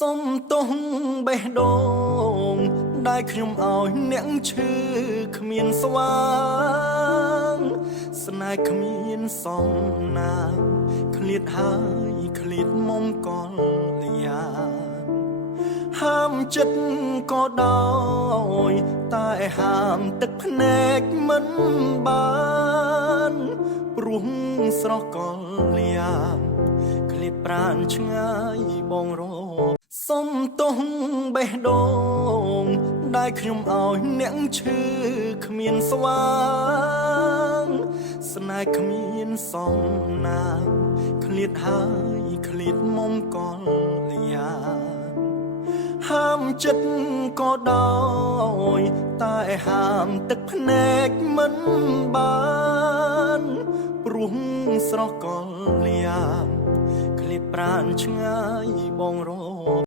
សុំទោសបេះដូងដែលខ្ញុំឲ្យអ្នកឈឺគ្មានស្វាងស្នេហ៍គ្មានសំណាងឃ្លាតហើយឃ្លាតមុំកលយ៉ាងហាមចិត្តក៏ដោយតែហាមទឹកភ្នែកមិនបានព្រោះស្រស់កលយ៉ាងឃ្លាតប្រាណឆ្ងាយបងរកសុំទោសបេះដូងដែលខ្ញុំឲ្យអ្នកឈឺគ្មានស្វាងស្នេហ៍គ្មានសំណាងឃ្លាតហើយឃ្លាតមុំកលយ៉ាងហាមចិត្តក៏ដោយតែហាមទឹកភ្នែកមិនបានព្រោះស្រស់កលយ៉ាងឃ្លាតប្រាណឆ្ងាយបងរក